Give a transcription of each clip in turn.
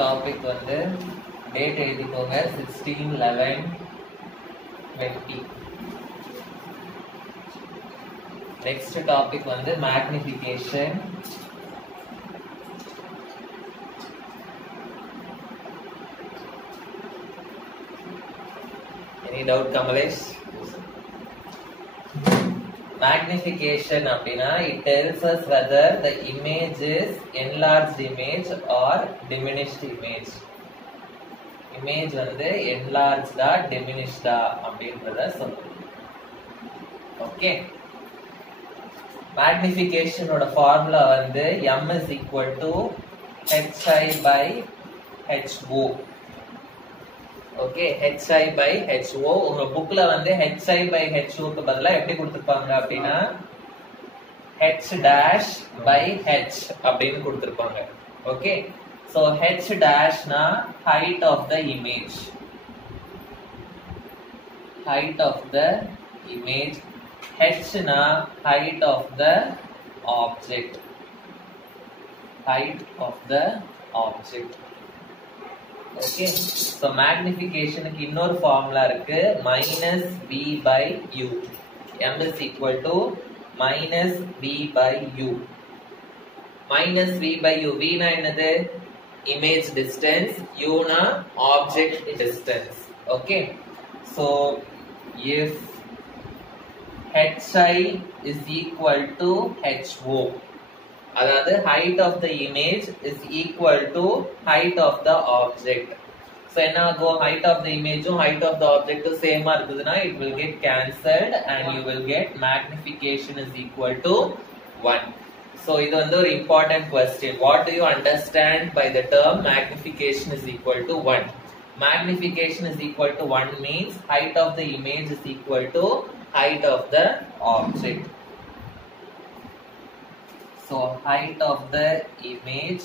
டாபிக் வந்து டேட் எழுதிக்கோங்க 16/11/20. Next topic வந்து magnification. Any doubt, Kamalesh? Magnification அப்படினா it tells us whether the image is enlarged image or diminished image. Image வந்து enlarged ஆ diminished ஆ அப்படின்றத சொல்லுது. ஓகே. Magnification ஓட ஃபார்முலா வந்து m is equal to hi by ho. Okay, hi by ho. உங்க புக்ல வந்து hi by ho க்கு பதிலா எப்படி கொடுத்திருப்பாங்க அப்படினா h dash by h அப்படினு கொடுத்திருப்பாங்க. Okay, so h dash na height of the image. Height of the image. H na height of the object. Height of the object. Okay, so magnification க்கு இன்னொரு ஃபார்முலா இருக்கு minus v by u. m is equal to minus v by u. Minus v by u. v na என்னது? Image distance. u na object distance. Okay, so if hi is equal to ho, அதாவது height of the image is equal to height of the object. So என்ன ஆகும்? height of the image um height of the object same ஆ இருக்குதுன்னா it will get cancelled and you will get magnification is equal to 1. So இது வந்து ஒரு important question. What do you understand by the term magnification is equal to 1? Magnification is equal to 1 means height of the image is equal to height of the object. So height of the image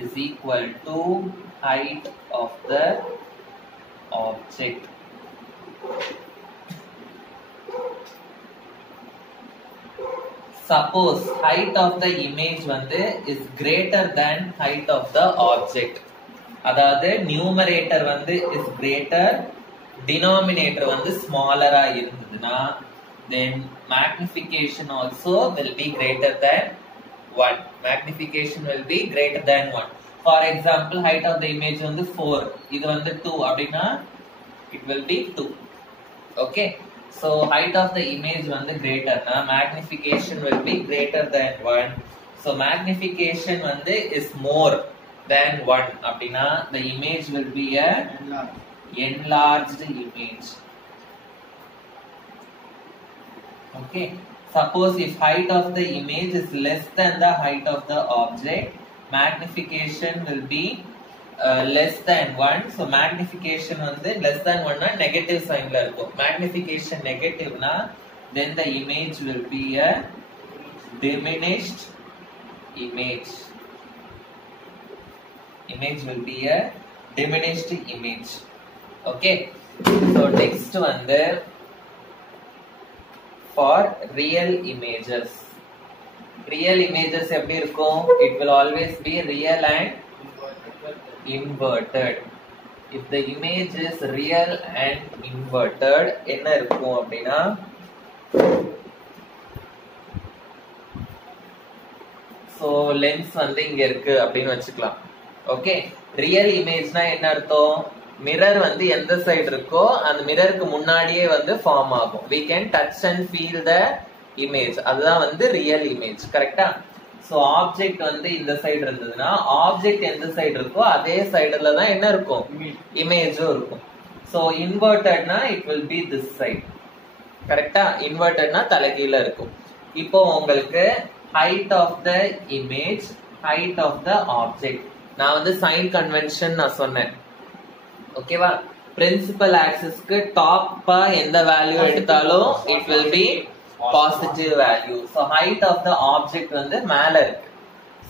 is equal to height of the object. Suppose height of the image வந்து is greater than height of the object. அதாவது numerator வந்து is greater, denominator வந்து smaller ஆ இருந்ததுன்னா then magnification also will be greater than 1. Magnification will be greater than 1. For example, height of the image வந்து 4, இது வந்து 2 அப்படின்னா it will be 2. Okay, so height of the image வந்து greater na magnification will be greater than 1. So magnification வந்து is more than 1 அப்படின்னா the image will be a enlarged image. Okay, suppose if height of the image is less than the height of the object, magnification will be less than 1. So magnification வந்து less than 1 na negative sign la irukum. Magnification negative na then the image will be a diminished image. Image will be a diminished image. Okay, so next வந்து for real images. Real images எப்படி இருக்கும்? It will always be real and inverted. If the image is real and inverted, என்ன இருக்கும் அப்படின்னா so lens வந்து இங்க இருக்கு அப்படின்னு வச்சுக்கலாம். ஓகே, ரியல் இமேஜ்னா என்ன அர்த்தம்? மிரர் வந்து எந்த சைடு இருக்கோ அந்த மிரருக்கு முன்னாடியே வந்து ஃபார்ம் ஆகும். we can touch and feel the image. அதுதான் வந்து ரியல் இமேஜ். கரெக்ட்டா? சோ ஆப்ஜெக்ட் வந்து இந்த சைடு இருந்ததுன்னா ஆப்ஜெக்ட் எந்த சைடு இருக்கோ அதே சைடுல தான் என்ன இருக்கும்? இமேஜும் இருக்கும். சோ இன்வெர்ட்டட்னா it will be this side. கரெக்ட்டா? இன்வெர்ட்டட்னா தலைகீழ இருக்கும். இப்போ உங்களுக்கு height of the image, height of the object. நான் வந்து சைன் கன்வென்ஷன் நான் சொன்னேன். ஓகேவா? பிரின்சிபல் ஆக்சிஸ்க்கு டாப்பா எந்த வேல்யூ எடுத்தாலும் it will be positive value. So height of the object வந்து மேல இருக்கு.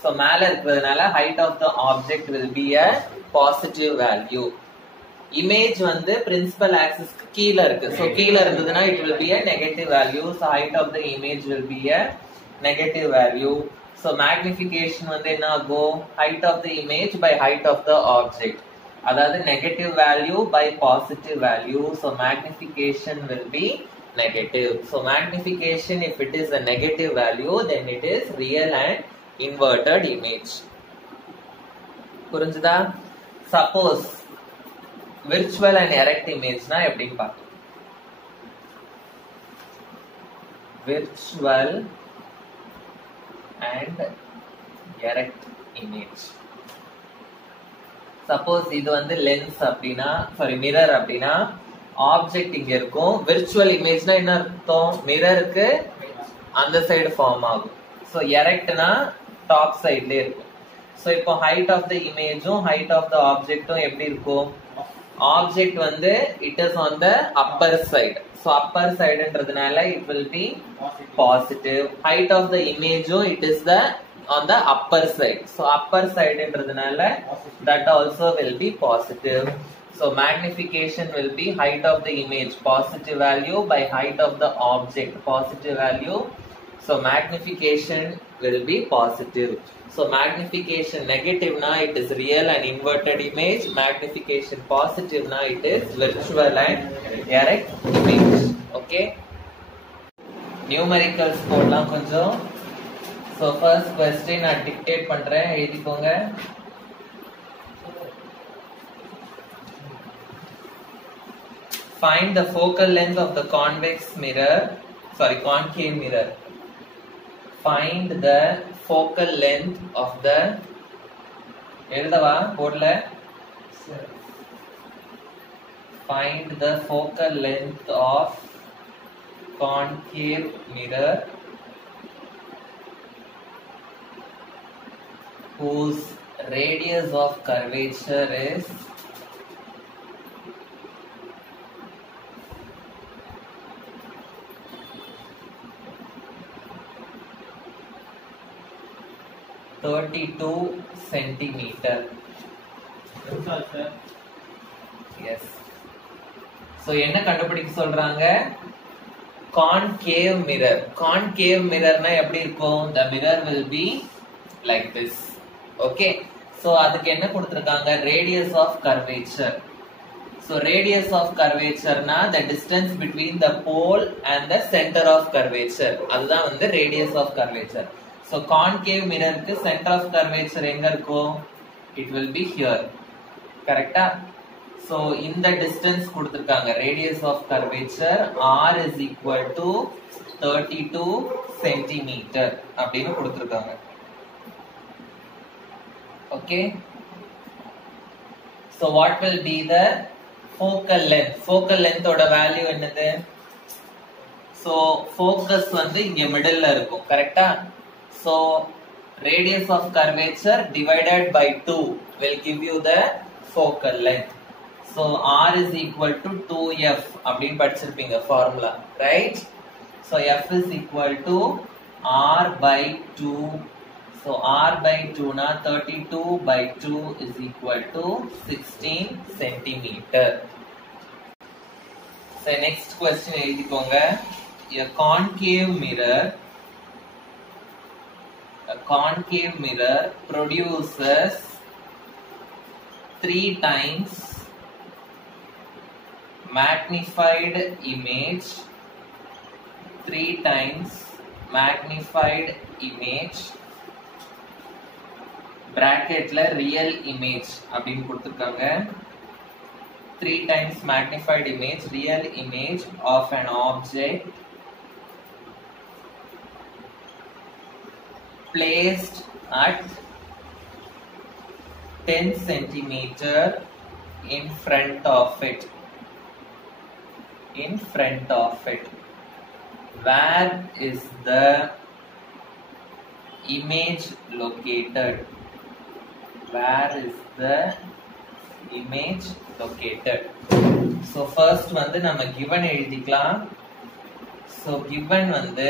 So மேல இருக்கிறதுனால height of the object will be a positive value. Image வந்து principal axis க்கு கீழ இருக்கு. So கீழ இருந்ததுன்னா it will be a negative value. So height of the image will be a negative value. So magnification வந்து என்ன ஆகும்? Height of the image by height of the object. அதாவது negative value by positive value. So magnification will be negative. So magnification, if it is a negative value, then it is real and inverted image. புரிஞ்சுதா? Suppose virtual and erect image na எப்படின்னு பார்க்கலாம். Virtual and erect image. Suppose இது வந்து lens அப்படினா, sorry mirror அப்படினா, object இங்க இருக்கும். Virtual image na என்ன அர்த்தம்? மிரருக்கு அந்த சைடு ஃபார்ம் ஆகும். So erect na top side ல இருக்கும். So இப்போ height of the image height of the object எப்படி இருக்கும்? Object வந்து it is on the upper side. So upper side என்றதுனால it will be positive. Height of the image it is the on the upper side. So upper side என்றதுனால that also will be positive. So magnification will be height of the image positive value by height of the object positive value. So magnification will be positive. So magnification negative na it is real and inverted image. Magnification positive na it is virtual and erect image. Okay. Numericals போடலாம் கொஞ்சம். So first question நான் dictate பண்றேன், எழுதிக்கோங்க. Find the focal length of the convex mirror, sorry concave mirror. Find the focal length of the எழுதவா போர்ட்ல. Find the focal length of concave mirror whose radius of curvature is (32 centimeter). Yes. So என்ன கண்டுபிடிக்க சொல்றாங்க? Concave mirror. Concave mirror na எப்படி இருக்கும்? The mirror will be like this. Okay. So அதுக்கு என்ன கொடுத்திருக்காங்க? Radius of curvature. So radius of curvature na the distance between the pole and the center of curvature. அதுதான் வந்து radius of curvature. So concave mirror க்கு center of curvature எங்க இருக்கும்? It will be here. Correct? So இந்த distance கொடுத்திருக்காங்க. Radius of curvature R is equal to 32 centimeter அப்படின்னு கொடுத்திருக்காங்க. Okay. So what will be the focal length? Focal length ஓட value என்னது? So focus வந்து இங்க middle ல இருக்கும். கரெக்ட்டா? So radius of curvature divided by 2 will give you the focal length. So R is equal to 2F அப்படின்னு படிச்சிருப்பீங்க formula, right? So F is equal to R by 2. So R by 2 na 32 by 2 is equal to 16 centimeter. So next question எழுதிக்கோங்க. A concave mirror produces 3 times magnified image, 3 times magnified image bracketல real image அப்படின்னு கொடுத்திருக்காங்க. 3 times magnified image, real image of an object placed at 10 centimeter in front of it. Where is the image located? So first வந்து நம்ம given எழுதிக்கலாம். So given வந்து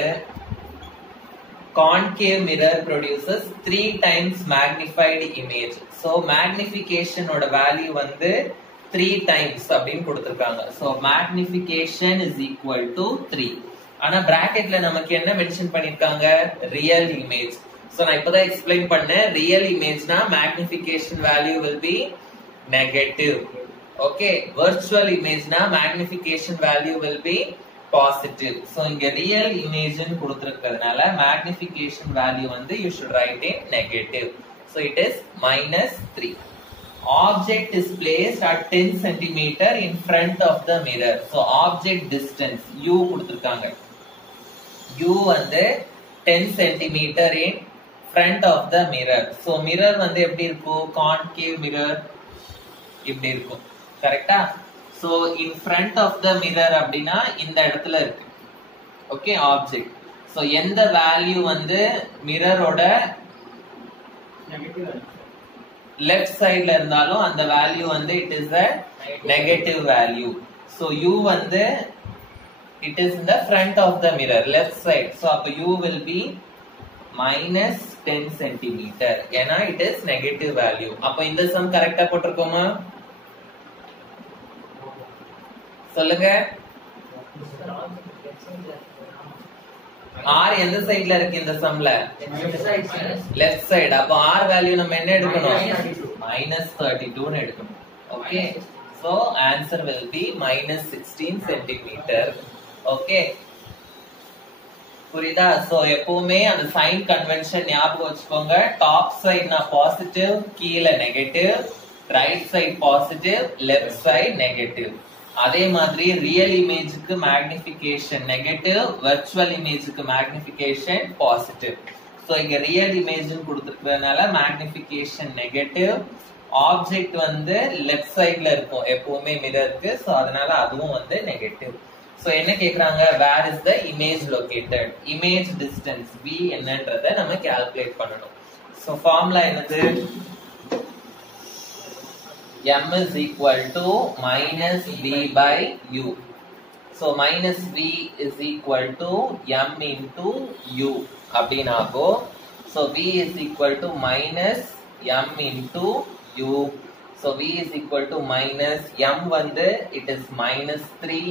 concave mirror produces 3 times magnified image. So magnification ஓட value வந்து 3 times அப்படின்னு கொடுத்திருக்காங்க. So magnification is equal to 3. ஆனா bracketல நமக்கு என்ன மென்ஷன் பண்ணிருக்காங்க? Real image. So நான் இப்பதான் எக்ஸ்பிளைன் பண்ணேன் ரியல் இமேஜ்னா magnification value will be negative. Okay, virtual imageனா magnification value will be positive. So இங்க real image ன்னு கொடுத்திருக்கிறதுனால magnification value வந்து you should write in negative. So it is -3. Object is placed at 10 cm in front of the mirror. So object distance u கொடுத்திருக்காங்க. u வந்து 10 cm in front of the mirror. So mirror வந்து எப்படி இருக்கும்? Concave mirror இப்படி இருக்கும். கரெக்ட்டா? So in front of the mirror அப்படினா இந்த இடத்துல இருக்கு. Okay, object. So எந்த வேல்யூ வந்து மிரரோட left side இருந்தாலும் அந்த வேல்யூ வந்து it is a negative value. So u வந்து it is in the front of the mirror, left side. So அப்ப u will be -10 cm. ஏனா it is negative value. அப்ப இந்த sum கரெக்ட்டா போட்டுருக்கோமா? சொல்லுங்க. r எந்த சைடுல இருக்கு இந்த சம்ல? Left side. அப்ப r வேல்யூ நம்ம என்ன எடுக்கணும்? -32 ன்னு எடுக்கணும். Okay, so answer will be -16 cm. Okay, புரியுதா? சோ எப்பவுமே அந்த சைன் கன்வென்ஷன் ஞாபகம் வச்சுக்கோங்க. டாப் சைடுனா பாசிட்டிவ், கீழ negative, right side positive, left side negative. அதே மாதிரி ரியல் இமேஜுக்கு மேக்னிஃபிகேஷன் நெகட்டிவ், வர்ச்சுவல் இமேஜுக்கு மேக்னிஃபிகேஷன் பாசிட்டிவ். சோ இங்க ரியல் இமேஜ்னு கொடுத்திருக்கிறதுனால மேக்னிஃபிகேஷன் நெகட்டிவ். ஆப்ஜெக்ட் வந்து லெஃப்ட் சைடுல இருக்கும் எப்பவுமே மிரருக்கு. சோ அதனால அதுவும் வந்து நெகட்டிவ். சோ என்ன கேக்குறாங்க? Where is the image located? Image distance v என்னன்றதை நம்ம கால்குலேட் பண்ணணும். சோ ஃபார்முலா என்னது? m is equal to -v by u. So -v is equal to m into u அப்படினாகோ. So v is equal to -m into u. So v is equal to m வந்து it is -3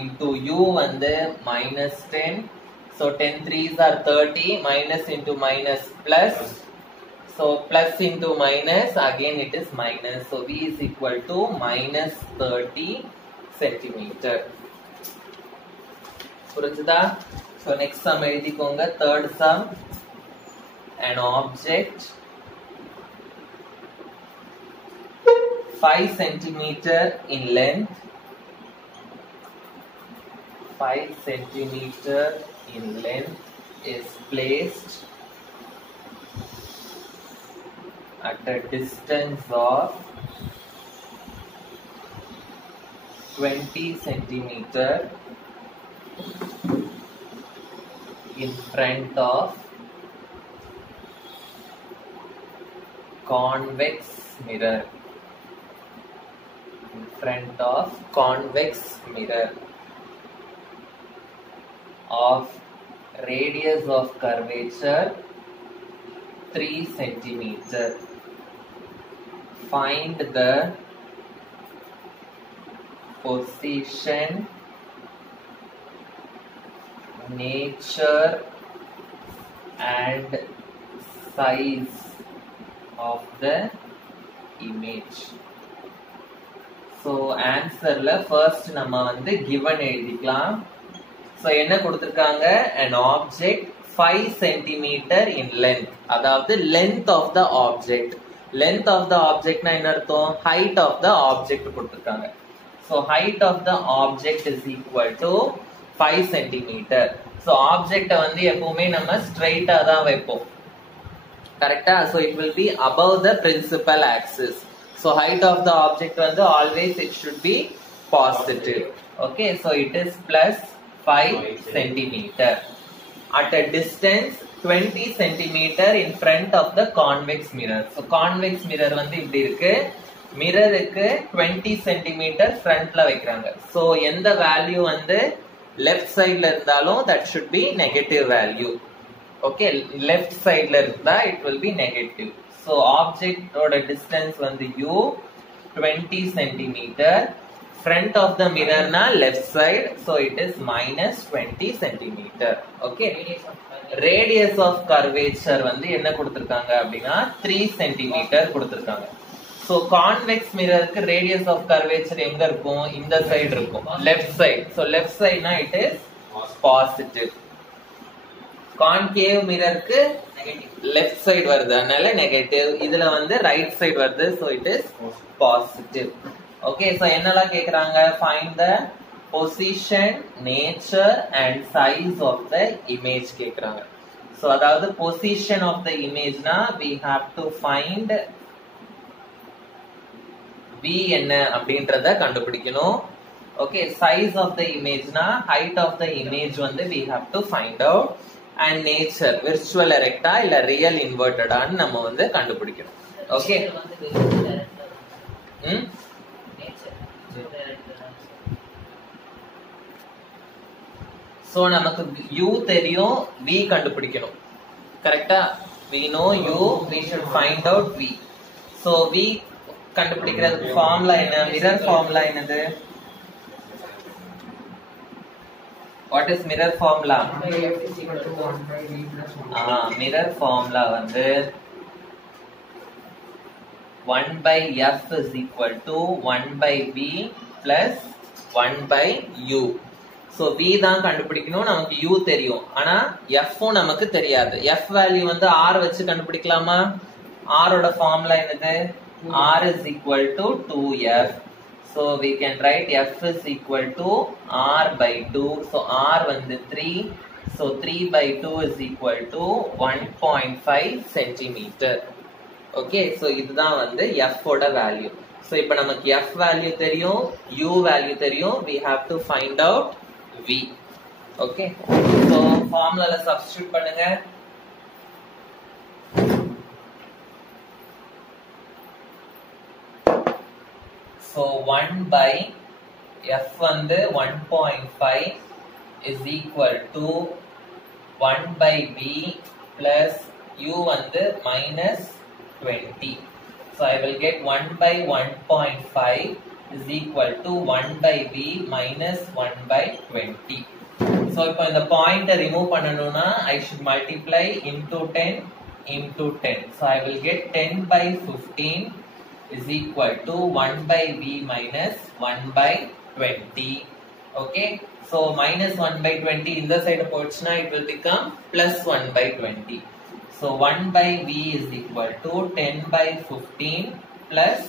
into u வந்து -10. So 10 3s are 30, minus into minus plus. So plus into minus, again it is minus. So v is equal to -30 centimeter. புரிஞ்சுதா? So next sum எழுதிக்கோங்க. Third sum, an object 5 centimeter in length, 5 centimeter in length is placed at a distance of 20 centimeter in front of convex mirror. In front of convex mirror of radius of curvature 3 centimeter. Find the position, nature and size of the image. So answer la first நம்ம வந்து given எழுதிக்கலாம். So என்ன கொடுத்திருக்காங்க? An object 5 centimeter in length. அதாவது length of the object. Length of the object na என்ன அர்த்தம்? Height of the object கொடுத்திருக்காங்க. So height of the object is equal to 5 centimeter. So object வந்து எப்பவுமே நம்ம straight ஆ தான் வைப்போம். கரெக்ட்டா? So it will be above the principal axis. So height of the object வந்து always it should be positive. Okay, so it is plus 5 centimeter at a distance 20 centimeter in front of the convex mirror. So convex mirror வந்து இப்படி இருக்கு. மிரருக்கு 20 centimeter frontல வைக்கிறாங்க. So எந்த வேல்யூ வந்து left sideல இருந்தாலும் that should be negative value. Okay, left sideல இருந்தா it will be negative. So object ஓட distance வந்து u 20 centimeter. front of the mirror na left side, so it is minus 20 centimeter. Okay, radius of curvature வந்து என்ன கொடுத்திருக்காங்க அப்படினா 3 centimeter கொடுத்திருக்காங்க. So convex mirror க்கு radius of curvature எங்க இருக்கும்? இந்த சைடு இருக்கும், left side. So left side na it is positive. Concave mirror க்கு left side வருது, அதனால negative. இதுல வந்து right side வருது, so it is positive. Okay, so என்னலாம் கேக்குறாங்க? Find the position, nature and size of the image கேக்குறாங்க. So அதாவது position of the image na we have to find V என்ன அப்படின்றத கண்டுபிடிக்கணும். Okay, size of the image na height of the image வந்து we have to find out, and nature virtual erecta இல்ல real inverted ஆன்னு நம்ம வந்து கண்டுபிடிக்கணும். Okay, so நமக்கு u தெரியும், v கண்டுபிடிக்கணும். கரெக்ட்டா? we know u, we should find out v. so v கண்டுபிடிக்கிறது ஃபார்முலா என்ன? மிரர் ஃபார்முலா என்னது? what is mirror formula? mirror formula வந்து 1 by f is equal to 1 by v plus 1 by u. so v தான் கண்டுபிடிக்கணும், நமக்கு u தெரியும், ஆனா f நமக்கு தெரியாது. f வேல்யூ வந்து r வச்சு கண்டுபிடிக்கலாமா? r ஓட ஃபார்முலா என்னது? r is equal to 2f. so we can write f is equal to r by 2. so r வந்து 3, so 3 by 2 is equal to 1.5 centimeter. okay, so இதுதான் வந்து f ஓட வேல்யூ. so இப்போ நமக்கு f வேல்யூ தெரியும், u வேல்யூ தெரியும், we have to find out v. okay, so ஃபார்முலால substitute பண்ணுங்க. so 1 by f வந்து 1.5 is equal to 1 by v plus u வந்து minus 20. so I will get 1 by 1.5 is equal to 1 by v minus 1 by 20. so இப்போ இந்த பாயிண்ட ரிமூவ் பண்ணனும்னா I should multiply into 10 into 10. so I will get 10 by 15 is equal to 1 by v minus 1 by 20. okay, so minus 1 by 20 இந்த சைடு போச்சுனா it will become plus 1 by 20. so 1 by v is equal to 10 by 15 plus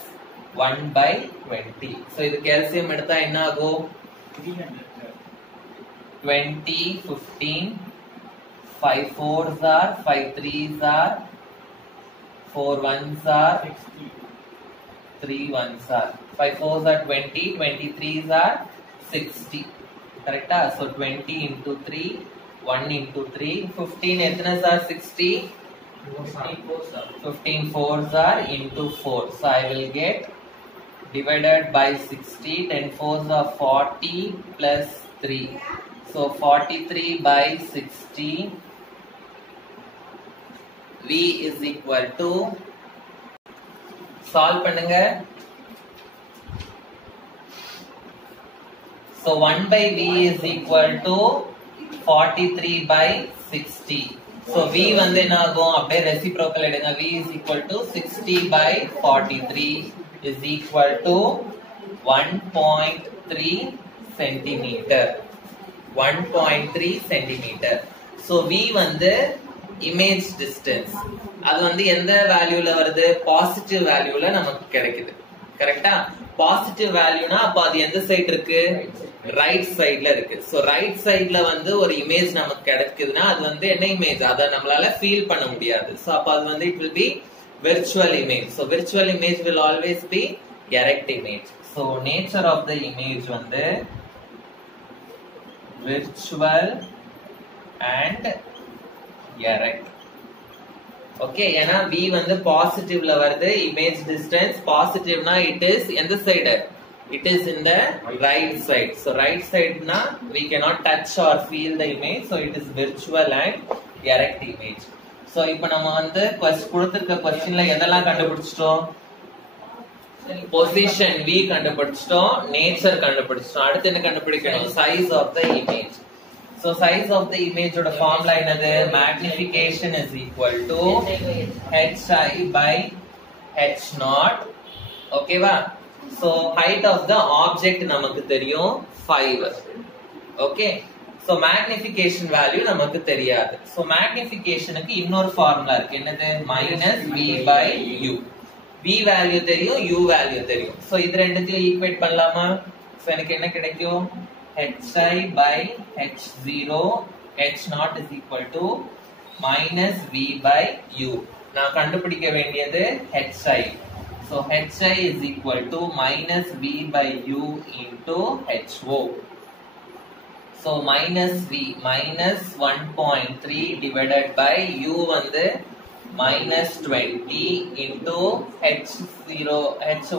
1 by 20. so இதுக்கு LCM எடுத்தா என்ன ஆகும்? 20 15 5 4s are 5 3s are 4 1s are 3 1s are 5 4s are 20, 23s are 60. correct? so 20 into 3, 1 into 3, 15 ethanas are 60? 15 4s are into 4. so I will get divided by 60, 10 4s are 40 plus 3. so 43 by 60 v is equal to, solve பண்ணுங்க. so 1 by v is equal to 43 by 60. so v வந்து என்ன ஆகும்? அப்படியே ரெசிப்ரோக்கல் எடுங்க. v is equal to 60 by 43 is equal to 1.3 centimeter. 1.3 centimeter. so v வந்து image distance. அது வந்து எந்த வேல்யூல வருது? பாசிட்டிவ் வேல்யூல நமக்கு கிடைக்குது. கரெக்ட்டா? பாசிட்டிவ் வேல்யூனா அப்ப அது எந்த சைடு இருக்கு? ரைட் சைடுல இருக்கு. சோ ரைட் சைடுல வந்து ஒரு இமேஜ் நமக்கு கிடைக்குதுன்னா அது வந்து என்ன இமேஜ்? அத நம்மளால ஃபீல் பண்ண முடியாது. சோ அப்ப அது வந்து it will be virtual image. so virtual image will always be erect image. so nature of the image வந்து virtual and erect. okay, ஏனா v வந்து பாசிட்டிவ்ல வருது, image distance பாசிட்டிவ்னா it is எந்த side? it is in the right side. so right side na we cannot touch or feel the image, so it is virtual and erect image. so இப்போ நம்ம வந்து கொடுத்திருக்க क्वेश्चनல எதெல்லாம் கண்டுபிடிச்சிட்டோம்? பொசிஷன் v கண்டுபிடிச்சிட்டோம், நேச்சர் கண்டுபிடிச்சிட்டோம். அடுத்து என்ன கண்டுபிடிக்கணும்? Size of the image. So size of the image ஓட ஃபார்முலா என்னது? Magnification is equal to hi by h naught. ஓகேவா? So height of the object நமக்கு தெரியும் 5. ஓகே. So magnification value நமக்கு தெரியாது. So magnificationக்கு இன்னொரு ஃபார்முலா இருக்கு. என்னது? minus v by u. v value தெரியும், u வேல்யூ தெரியும். So இது ரெண்டுத்தையும் ஈக்குவேட் பண்ணலாமா? So எனக்கு என்ன கிடைக்கும்? hi by h0 h naught is equal to minus v by u. நான் கண்டுபிடிக்க வேண்டியது hi. So hi is equal to minus v by u into ho. So minus v minus 1.3 divided by u வந்து minus 20 into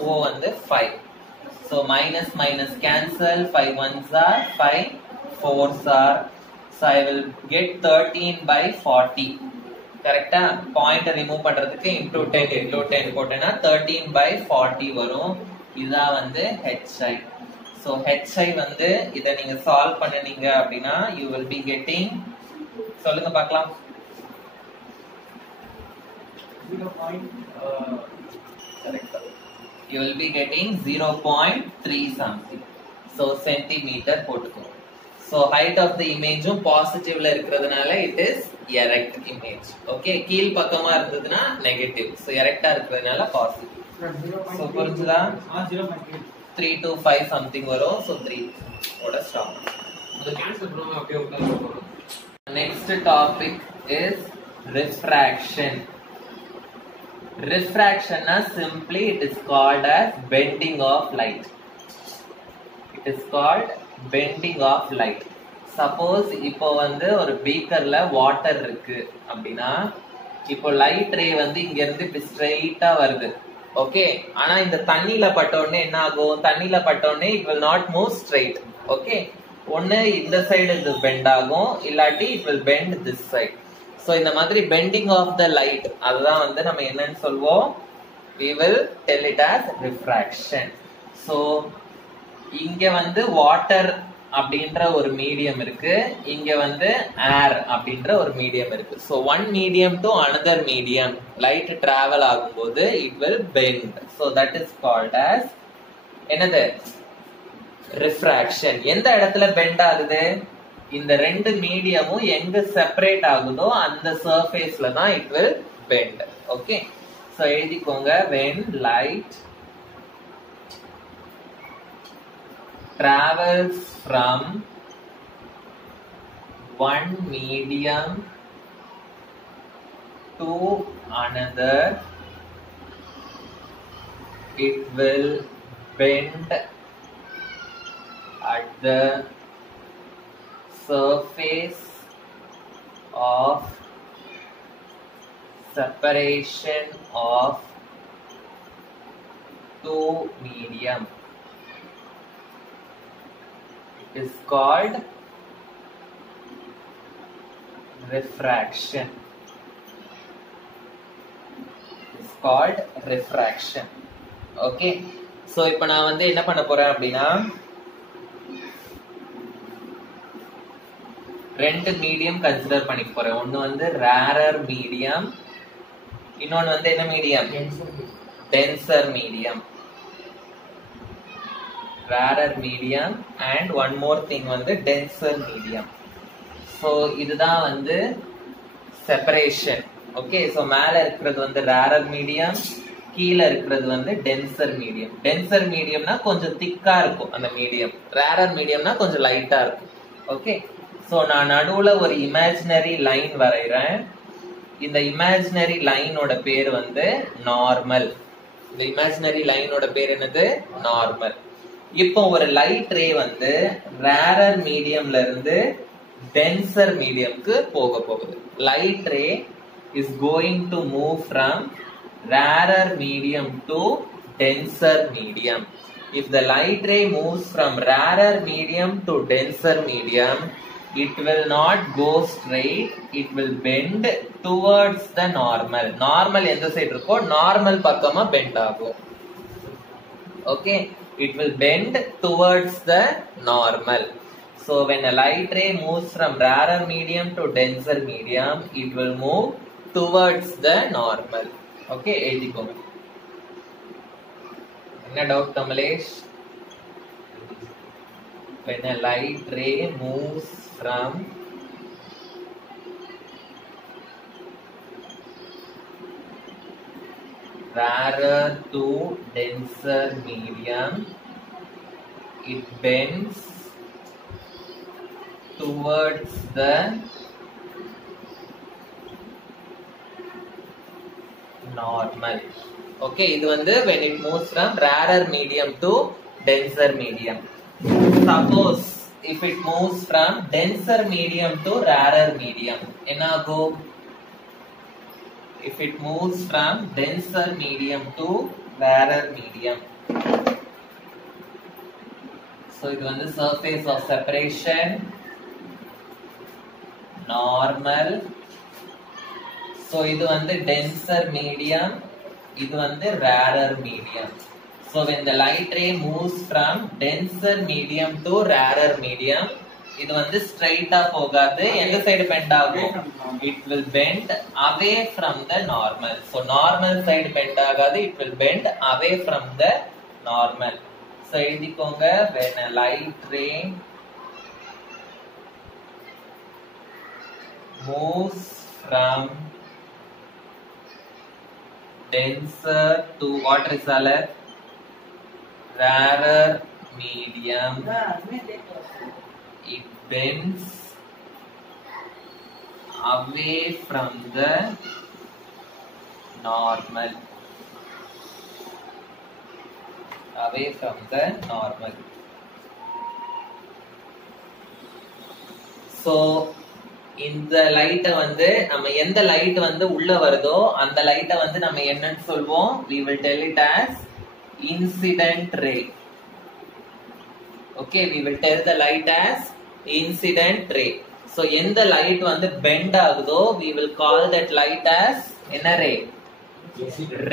ho வந்து 5. So minus minus cancel, 5 ones are 5, 4s are, so I will get 13 by 40. Correct? Point remove பண்றதுக்கு into 10 போட்டேனா 13 by 40 வரும். இதான் வந்து hi. So hi வந்து இத நீங்க சால்வ் பண்ணுனீங்க அப்படினா you will be getting, சொல்லுங்க பார்க்கலாம். 0. Correct. You will be getting 0.3 something. So centimeter போட்டுக்கோ. So height of the image பாசிட்டிவ்ல இருக்கிறதுனால it is erect image. Okay, கீழ் பக்கமா இருந்ததுனா நெகட்டிவ். So எரெக்ட்டா இருக்கிறதுனால பாசிட்டிவ். So புரிஞ்சுதா? 3 to 5 something வரும். So 3 ஓட ஸ்டாப். அது கேன்சல் பண்ணுங்க, அப்படியே உட்கார்ந்து. Next topic is refraction. Refraction simply it is called as bending of light. It is called bending of light. Suppose இப்போ வந்து ஒரு பீக்கர்ல வாட்டர் இருக்கு அப்படினா இப்போ லைட் ரே வந்து இங்க இருந்து இப்படி ஸ்ட்ரைட்டா வருது. ஓகே, ஆனா இந்த தண்ணில பட்ட உடனே என்ன ஆகும்? தண்ணில பட்ட உடனே it will not move straight. Okay, ஒண்ணு இந்த சைடு இது பெண்ட் ஆகும், இல்லாட்டி it will bend this side. So இந்த மாதிரி bending of the light அதுதான் வந்து நம்ம என்னன்னு சொல்வோம்? We will tell it as refraction. So இங்க வந்து வாட்டர் அப்படின்ற ஒரு மீடியம் இருக்கு, இங்க வந்து ஏர் அப்படின்ற ஒரு மீடியம் இருக்கு. So one medium to another medium light travel ஆகும்போது it will bend. So that is called as என்னது? refraction. எந்த இடத்துல bend ஆகுது? இந்த ரெண்டு மீடியமும் எங்க செப்பரேட் ஆகுதோ அந்த சர்ஃபேஸ்ல தான் it will bend. Okay, so எழுதிக்கோங்க. when light travels from one medium to another, it will bend at the surface of separation of two medium. It is called refraction. It is called refraction. Okay, so இப்போ நான் வந்து என்ன பண்ண போறேன் அப்படின்னா ரெண்டு medium consider பண்ணிக்க போறேன். ஒன்னு வந்து ரேரர் மீடியம், இன்னொன்னு வந்து என்ன medium? Tensor medium. Rarer medium and one more thing வந்து டென்சர் மீடியம். ஸோ இதுதான் வந்து செப்பரேஷன். ஓகே, ஸோ மேல இருக்கிறது வந்து ரேரர் மீடியம், கீழே இருக்கிறது வந்து டென்சர் மீடியம். டென்சர் மீடியம்னா கொஞ்சம் திக்கா இருக்கும் அந்த மீடியம், ரேரர் மீடியம்னா கொஞ்சம் லைட்டா இருக்கும். ஓகே, சோ நான் நடுவுல ஒரு இமேஜினரி லைன் வரைகிறேன். இந்த இமேஜினரி லைனோட பேர் வந்து நார்மல். இந்த இமேஜினரி லைனோட பேர் என்னது? நார்மல். இப்போ ஒரு லைட் ரே வந்து ரேரர் மீடியம்ல இருந்து டென்சர் மீடியம்க்கு போக போகுது. Light ray is going to move from rarer medium to denser medium. If the light ray moves from rarer medium to denser medium, it will not go straight, it will bend towards the normal. Normal எந்த சைடு இருக்கோ நார்மல் பக்கமா பெண்ட் ஆகும். Okay, it will bend towards the normal. So when a light ray moves from rarer medium to denser medium, it will move towards the normal. Okay, எழுதிக்கோங்க. என்ன doubt Kamalesh? When a light ray moves from rarer to denser medium, it bends towards the normal. Okay, இது வந்து when it moves from rarer medium to denser medium. Suppose if it moves from denser medium to rarer medium, என்ன ஆகும்? If it moves from denser medium to rarer medium, so இது வந்து surface of separation, normal. So இது வந்து denser medium, இது வந்து rarer medium. So when the light ray moves from denser medium to rarer medium, இது வந்து ஸ்ட்ரைட்டா போகாது, எந்த சைடு பெண்ட் ஆகும்? It will bend away from the normal. So normal side bend ஆகாது, it will bend away from the normal. So எழுதிக்கோங்க, when a light ray moves from denser to what result? Rarer medium, it bends away from the normal. Away from the normal. So இந்த லைட்டை வந்து நம்ம எந்த லைட் வந்து உள்ள வருதோ அந்த லைட்டை வந்து நம்ம என்னன்னு சொல்வோம்? We will tell it as incident ray. Okay, we will tell the light as incident ray. So எந்த லைட் வந்து பெண்ட் ஆகுதோ we will call that light as என்ன ray?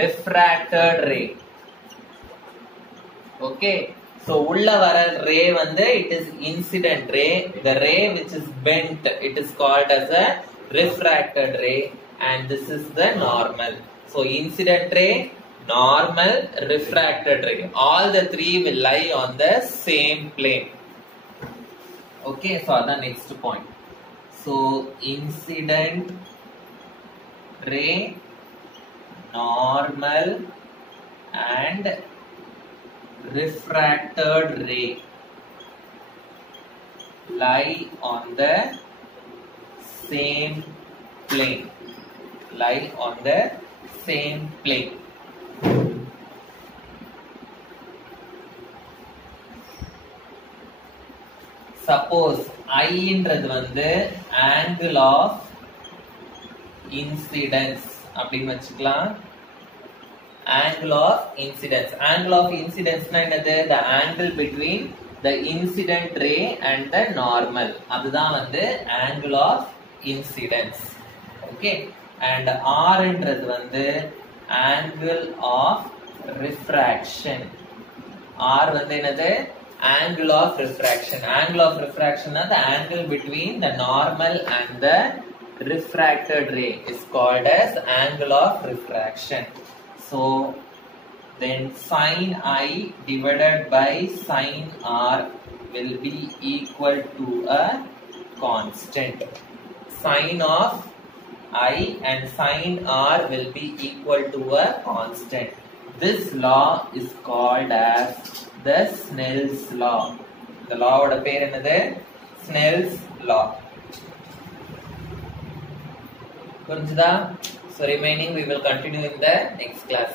Refracted ray. Okay, so உள்ள வர ray வந்து it is incident ray. The ray which is bent, it is called as a refracted ray, and this is the normal. So incident ray, normal, refracted ray, all the three will lie on the same plane. Okay, so the next point. So incident ray, normal and refracted ray lie on the same plane. Lie on the same plane. Suppose I இன்றது வந்து angle of incidence அப்படின்னு வச்சுக்கலாம். Angle of incidence. Angle of incidence னா என்னது? The angle between the incident ray and the normal. அதுதான் வந்து angle of incidence. Okay. And R இன்றது வந்து angle of refraction. R வந்து என்னது? Angle of refraction. Angle of refraction is the angle between the normal and the refracted ray is called as angle of refraction. So then sin I divided by sin R will be equal to a constant. Sin of I and sin R will be equal to a constant. This law is called as the Snell's law. The law oda per enadhu? Snell's law. Purinjudha? So remaining we will continue in the next class.